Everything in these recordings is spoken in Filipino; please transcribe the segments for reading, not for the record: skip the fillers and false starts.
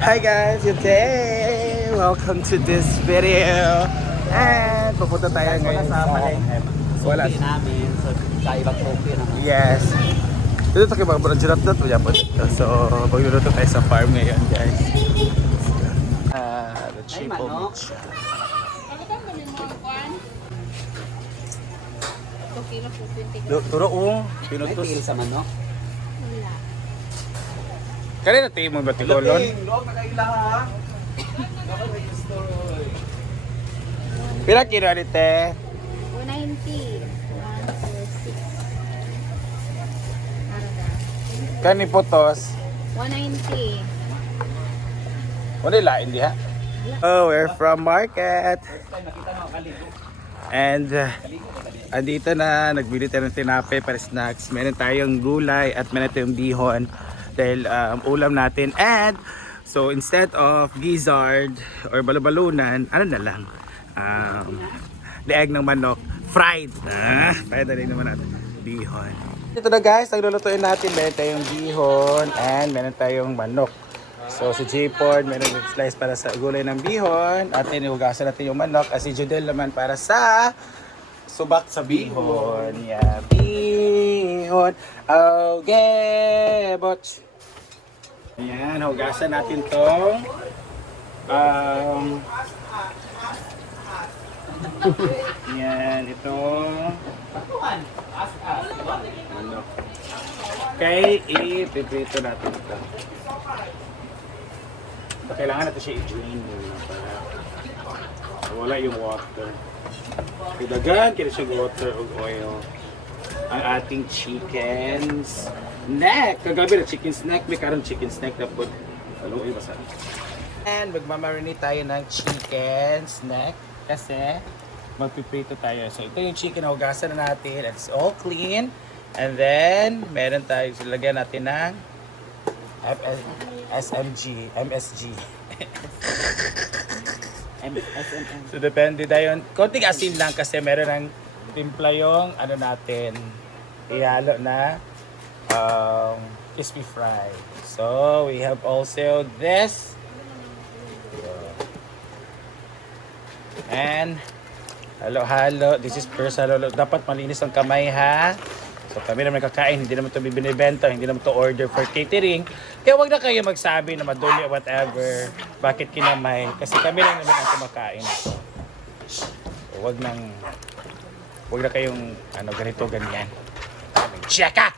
Hi guys, good day! Welcome to this video. And pupunta tayo ngayon sa wala. Suki namin sa ibang suki naman. Yes. Dito tayo mga branjurat na ito. So, magluluto tayo sa farm ngayon guys. The triple manok. meat. Turo May pinutos. tiil sa manok. Kanina tayo mong batigolon. Pila kilo ni te? 190. 146. Kani putos. 190. Wala lain di ha? Oh, we're from market. And andito na, nagbili tayo ng tinapay para snacks. Meron tayong gulay at meron tayong bihon dahil ulam natin. And so instead of gizzard or balabalunan, ano na lang? Leeg ng manok, fried. Fried na rin naman natin. Bihon. Ito na guys, naglulutuin natin. Meron tayong bihon and meron tayong manok. So si J-Pord, meron yung slice para sa gulay ng bihon. At inihugasan natin yung manok. At si Judel naman para sa subak sa bihon. Yeah, bihon. Okay, botch. Ayan, hugasan natin tong yan, ito. Manok. Okay, ipiprito natin ito. Kailangan natin siya i-drain muna para wala yung water. Kidagan, kaya siya water o oil. Ang ating chickens neck. Kagabi na chicken snack. May karon chicken snack na po. Haluin ba sa? And magmamarinate tayo ng chicken snack kasi magpiprito tayo. So ito yung chicken na hugasan na natin. It's all clean. And then meron tayo, silagyan natin ng MSG. So depende tayo. Konting asin lang kasi meron ng timpla yung ano natin. Ihalo na crispy fry. So we have also this. And halo-halo. This is first halo. Dapat malinis ang kamay ha. So kami naman kakain, hindi naman ito binibenta, hindi naman ito order for catering. Kaya wag na kayo magsabi na maduli or whatever. Bakit kinamay? Kasi kami lang naman ang kumakain. So, wag na kayong ano, ganito, ganyan. Cheka!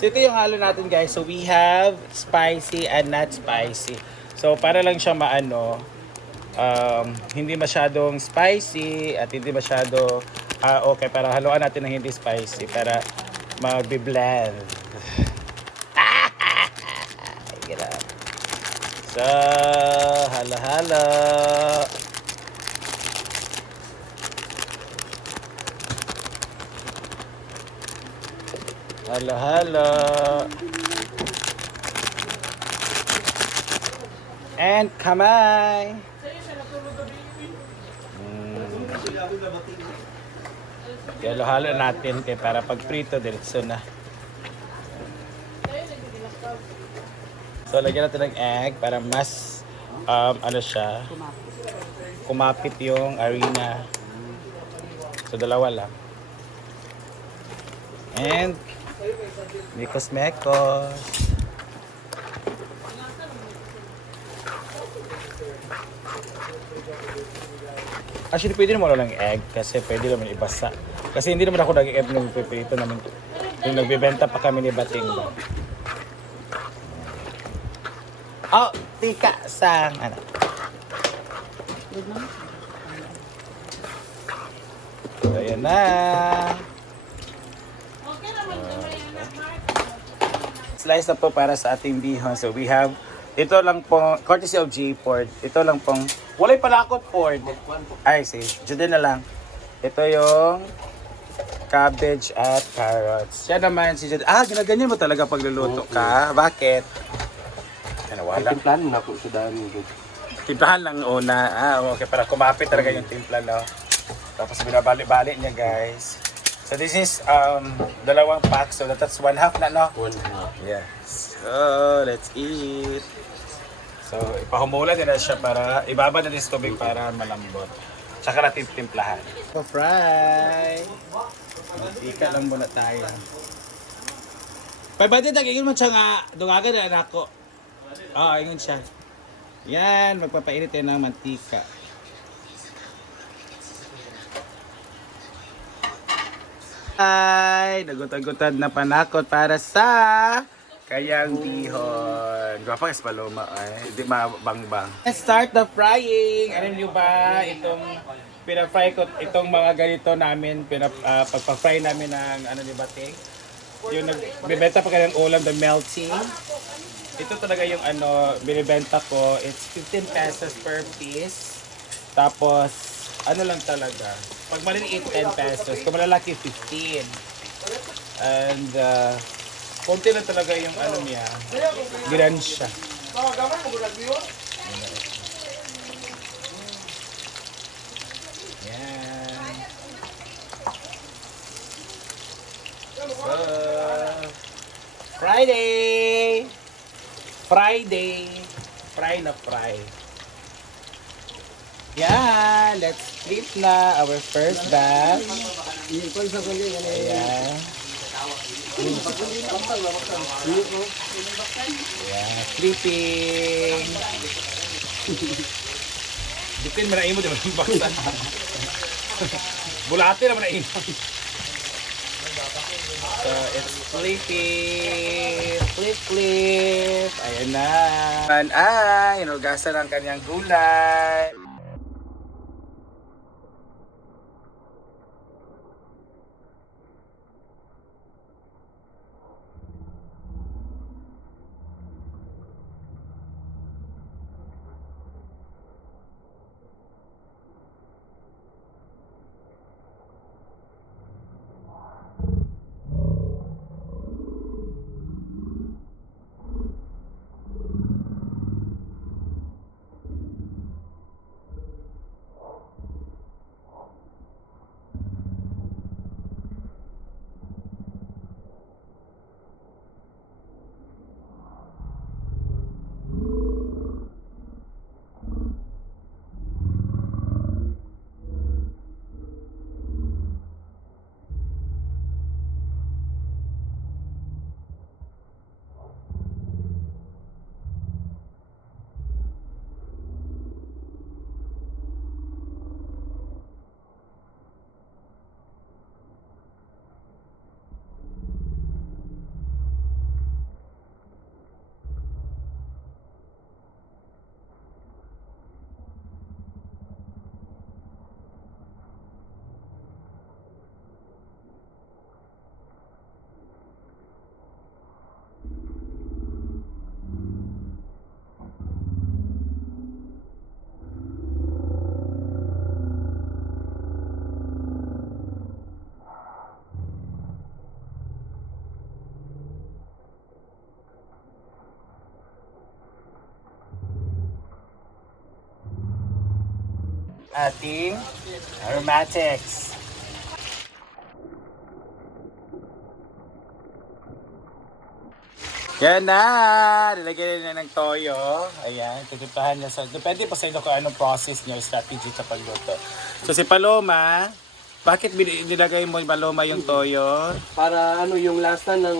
So ito yung halo natin guys. So we have spicy and not spicy. So para lang siya maano, hindi masyadong spicy at hindi masyado okay, para haluan natin ng hindi spicy para magbi-blend. So, halo-halo. Halo-halo. And kamay. Halo-halo natin kay para pag prito diretso na. So lagyan natin ng egg para mas ano siya, kumapit yung arena. So dalawa lang. And mekos. Actually, pwede naman walang egg kasi pwede naman ibasa. Kasi hindi naman ako nag-egg ng pipirito namin. Yung nagbibenta pa kami ni Bating ba. Oh, tika sang ano. So, ayan na. Slice na po para sa ating bihon. So we have, ito lang pong, courtesy of J-Pord. Ito lang pong, walay palakot Pord. Ay, see, Jude na lang. Ito yung cabbage at carrots. Siya naman si Jude. Ginaganyan mo talaga pagluluto ka. Bakit? Ano, wala. Timplahan na po sa dami. Timplahan lang una. Okay, para kumapit talaga yung timpla, no? Tapos binabalik-balik niya, guys. So this is dalawang pack. So that's 1/2 na, no? 1/2. Yes. So let's eat. So ipahumulan nila siya para ibaba natin sa tubig para malambot. Tsaka natin timplahan. So fry. Ika lang muna tayo. Pagbatin tag ingon man siya nga dungagan na anak ko. Ingon siya. Yan, magpapainit tayo ng mantika. Ay, nagutad-gutad na panakot para sa kayang bihon. Gwapa kasi paloma ay, hindi mabangbang. Let's start the frying. Alam niyo ba, itong pina-fry ko, itong mga ganito namin, pagpa-fry namin ng ano di ba, ting? Yung nagbibenta pa kayo ng ulam, the melting. Ito talaga yung ano, binibenta ko. It's 15 pesos per piece. Tapos, ano lang talaga. Pag maliliit, 10 pesos. Kung malalaki, 15. And, konti lang talaga yung ano niya. Giransya. Yan. So, Friday! Fry na fry. Yeah, let's flip na our first batch. Ayan. Ayan, flipping. Dipin mo na imo, di ba? Baksan. Bulate naman na imo. So, it's flipping. Flip. Ayan na. Inugasan ang kanyang gulay. Ating aromatics. Yan na! Nilagyan na ng toyo. Ayan, titipahan niya sa... Depende pa sa inyo kung anong process niyo, strategy sa pagluto. So si Paloma, bakit nilagay mo Paloma yung toyo? Para ano yung lasa ng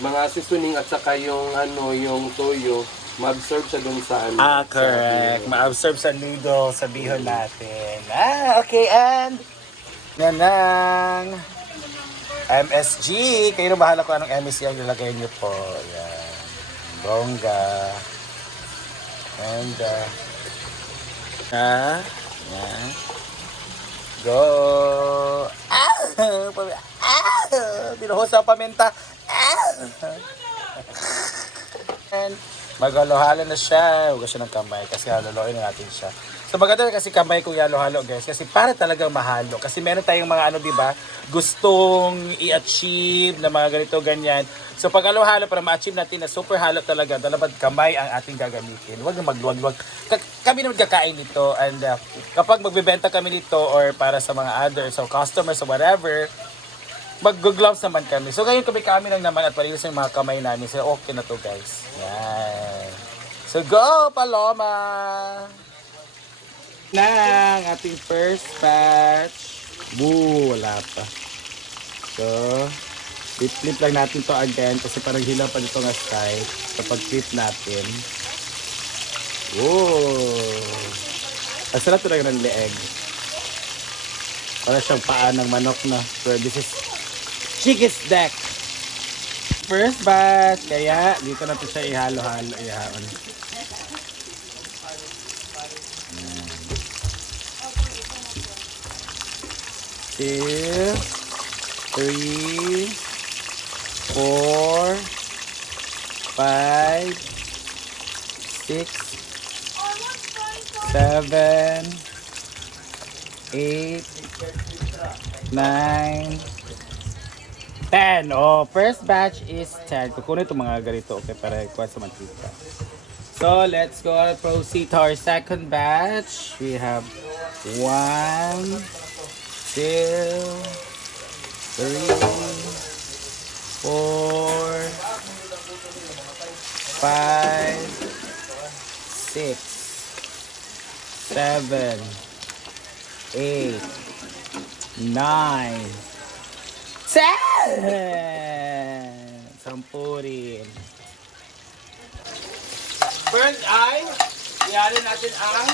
mga seasoning at saka yung ano yung toyo, ma-absorb siya dun sa ano. Correct. Ma-absorb sa noodle, sa bihon natin. Okay, and yan ang MSG. Kayo na bahala kung anong MSG ang nilagay niyo po. Yan. Bongga. And, yan. Go! Binuhos sa paminta. And, maghalo-halo na siya. Huwag siya ng kamay kasi haluluin na natin siya. So maganda rin kasi kamay ko halo-halo guys kasi para talagang mahalo. Kasi meron tayong mga ano, di ba, gustong i-achieve na mga ganito ganyan. So pag halo-halo para ma-achieve natin na super halo talaga, dalabad kamay ang ating gagamitin. Huwag na magluwag-luwag. Kami naman kakain nito and kapag magbebenta kami nito or para sa mga others, so customers or whatever, mag-gloves naman kami. So ngayon kami lang naman at palinis yung mga kamay namin. So okay na to guys. Yan. So go Paloma! Na ang ating first batch. Boo, wala pa. So, flip lang natin to again kasi parang hilaw pa dito nga side. So pag-flip natin. Whoa! Ang sarap talaga ng leeg. Para siyang paa ng manok na. So this is Chicken's deck. First batch. Kaya dito na to siya ihalo-halo. Ihaon. Two, three, 4, 5, 6, 7, 8, 9, 10. Oh, first batch is 10. Kukunin itong mga ganito, okay, para ikuha sa mantika. So, let's go and proceed to our second batch. We have 1, 2, 3, 4, 5, 6, 7, 8, 9, 10. Sampurin. First ay, iyarin natin ang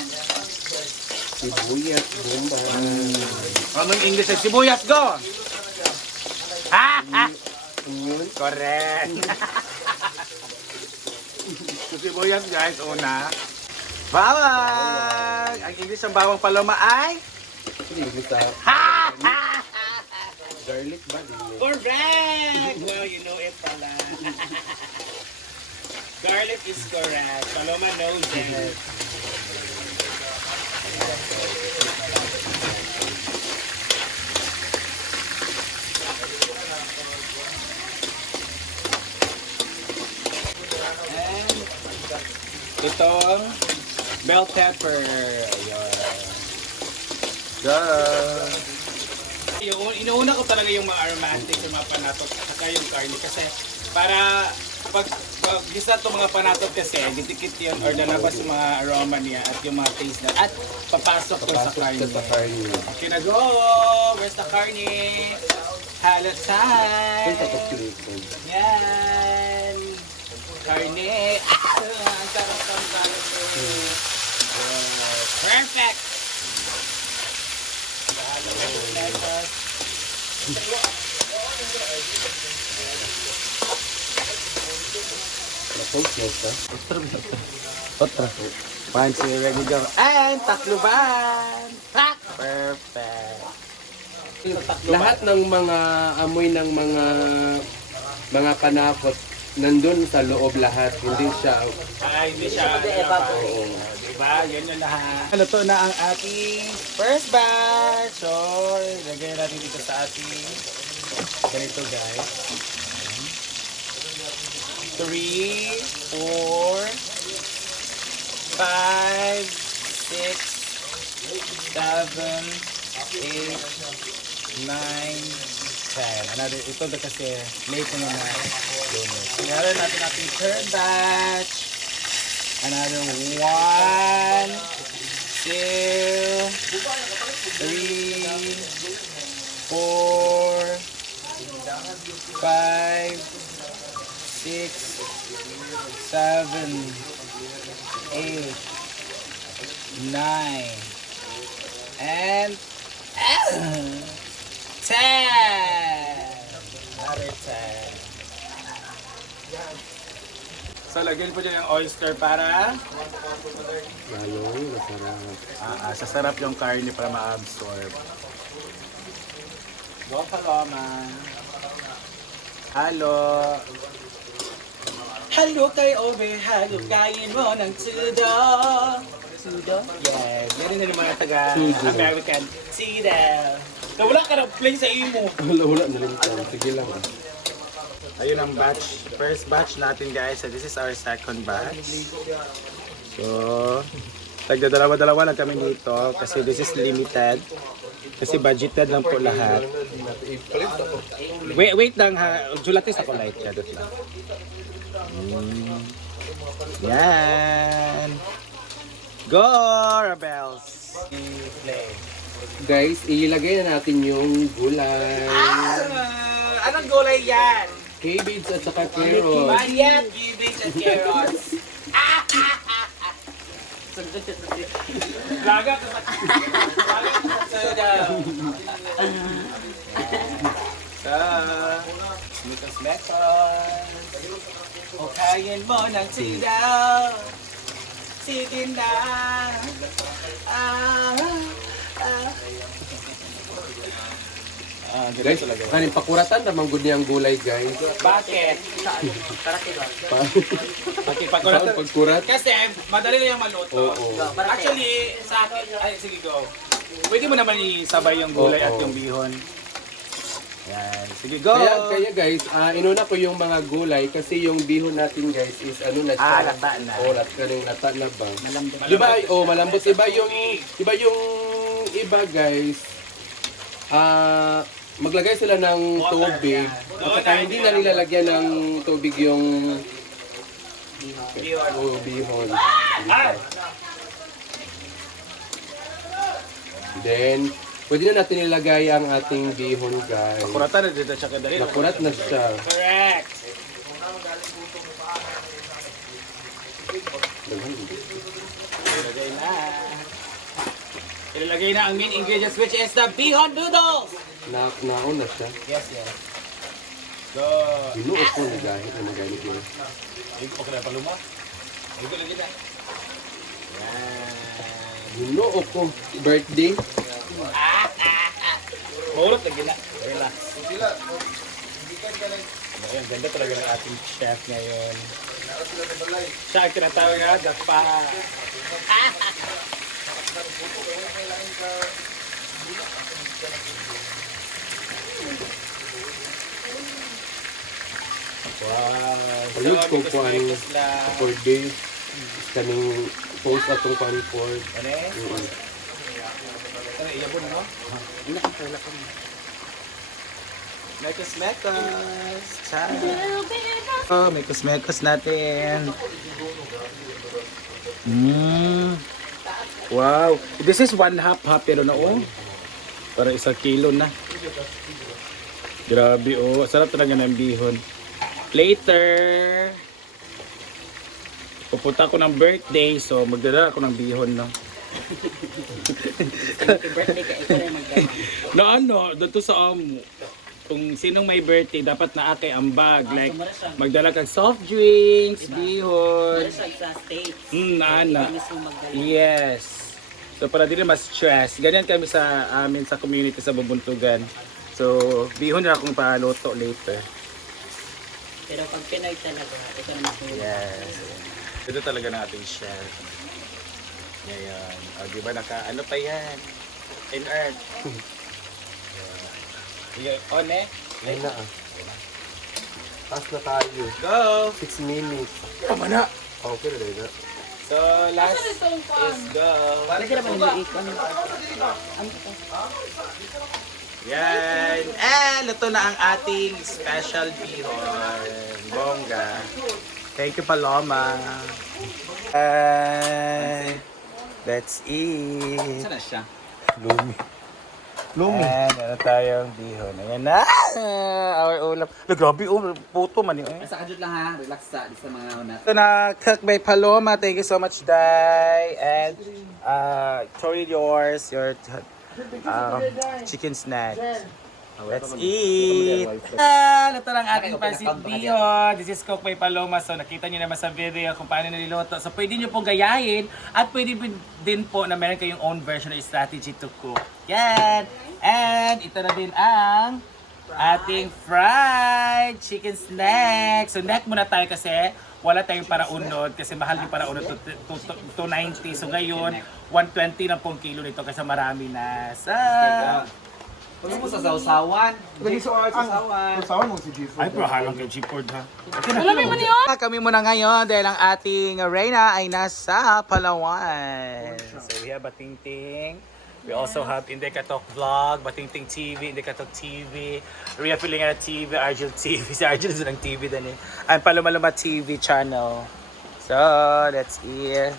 Sibuyas, bomba. anong English ay sibuyas, go! Ha! Ha! Yun. Correct! So sibuyas guys, una. Bawang! Ang English ng bawang Paloma ay Hindi sa ha! Ha! garlic ba? Hindi. Correct! Well, you know it pala. Garlic is correct. Paloma knows it. And itong bell pepper. Ayan. Inuuna ko talaga yung mga aromatic, yung mga panatot, at yung garlic kasi para pag gisa itong mga panatot kasi, didikit yun or lalabas yung mga aroma niya at yung mga taste na at papasok ko sa karne. Sa karne. Okay na, go! Where's the karne? Halot time! Ito kapilito. Yan! Karne! Ah! Ang sarap ng karne! Perfect! Otra. Fancy, ready go. And takluban! Tak! Perfect! Lahat ng mga amoy ng mga panakot nandun sa loob lahat. Hindi siya Hindi siya. Diba? Yan yung lahat. Luto na ang ating first batch. So, lagay natin dito sa ating ganito guys. 3, 4, 5, 6, 7, 8, 9, 10. Another, ito na kasi late na naman. Tingnan natin ating third batch. Another 1, 2, 3, 4, 5, 6, 7, 8, 9, and 10. Another 10. So, lagyan po dyan yung oyster para lalong masarap. sasarap yung karne para ma-absorb. Go, Paloma. Halo. Halo kay Obe, halo kain mo ng tudo. Sudo? Yes, ganun na yung mga taga Sudo. American. Sudo. Wala ka na play sa imo. Wala na rin ito. Sige lang. Ayun ang batch. First batch natin guys. So this is our second batch. So, tagdadalawa-dalawa lang kami dito kasi this is limited. Kasi budgeted lang po lahat. Wait lang ha. Julatis ako light. Kadot lang. Yan. Go, Rebels! Play. Guys, ilagay na natin yung gulay. Anong gulay yan? Cabbage at saka carrots. Bayat, cabbage at carrots. Laga ka sa... Soda. Mekas-mekas. O kayin mo ng sigaw. Sige na. Guys, kanin pakuratan naman gud niyang gulay, guys. Bakit? Bakit Saan pagkurat? Kasi madali lang yung maluto. Oo. Actually, sa akin, ay sige go. Pwede mo naman isabay yung gulay at yung bihon. Yan, sige go. Kaya guys, inuna ko yung mga gulay kasi yung bihon natin guys is ano na siya. lata na. Oh, lata na ba? Di ba? Oh, malambot. Iba yung iba guys. Maglagay sila ng tubig. At saka hindi na nilalagyan ng tubig yung bihon. Then, pwede na natin ilagay ang ating bihon, guys. Kuratan na dito siya kadali. Nakurat na siya. Correct. Ilagay na. Ilalagay na ang main ingredients which is the bihon noodles. Naon na siya. Yes. Go. Binuot ko na dahil na magalit yun. Iko ka na paluma. Iko lagi na. Yan. Binuot ko. Birthday. Maulot lagi na. Relax. Ayan, ganda talaga ng ating chef ngayon. Siya ang tinatawag nga, the pa. Wow. Palug ko po ang for days. Kaming post atong paniport. Ano eh? Ano, iyabon mo? Ina ka pala ka mo. Mekos. Ciao. Oh, mekos natin. Wow. This is 1/2 ha, pero no. Para 1 kilo na. Grabe oh. Sarap talaga ng bihon. Later. Pupunta ako ng birthday, so magdala ako ng bihon, no? Na ano, dito sa amo. Kung sinong may birthday, dapat na akay ang bag. Like, magdala kang soft drinks, bihon. Ana. Yes. So, para din mas stress. Ganyan kami sa amin sa community sa Bubuntugan. So, bihon na akong paluto later. Pero pag Pinoy talaga, ito naman po. Yes. Ito talaga ng ating chef. Ngayon. O, di ba ano pa yan? In earth. On eh? Ayun na Taas na tayo. Go! 6 minutes. Tama na! Okay na rin. So, last is go. Pwede na ba nang ikon? Yan. Luto na ang ating special bihon. Bongga. Thank you, Paloma. Let's eat. Saan na siya? Lumi. And ano tayong bihon. Ayan na. Our ulam. Grabe, puto man yun. Basta kadyo lang ha, relax sa di sa mga unat. Ito na cook by Paloma. Thank you so much, Dai. And Tori, your chicken snack. Let's eat! Ito lang ating pancit bihon. This is cooked by Paloma. So nakita niyo naman sa video kung paano nililuto. So pwede niyo pong gayahin at pwede din po na meron kayong own version or strategy to cook. Yan! And ito na din ang ating fried chicken snack. So neck muna tayo kasi wala tayong paraunod kasi mahal yung paraunod 290. So ngayon 120 na pong kilo nito kasi marami na sa Kung mo sa sausawan. Sausawan mo si Jesus. ay halang kay G-Ford ha. Alam mo niyo. Kami muna ngayon dahil ang ating Reyna ay nasa Palawan. So we have Batingting. We also have Indekatok Vlog, Batingting TV, Indekatok TV, Ria Filingara TV, Argel TV. Si Argel is ng TV din eh. Ang Palumaluma TV channel. So, let's eat.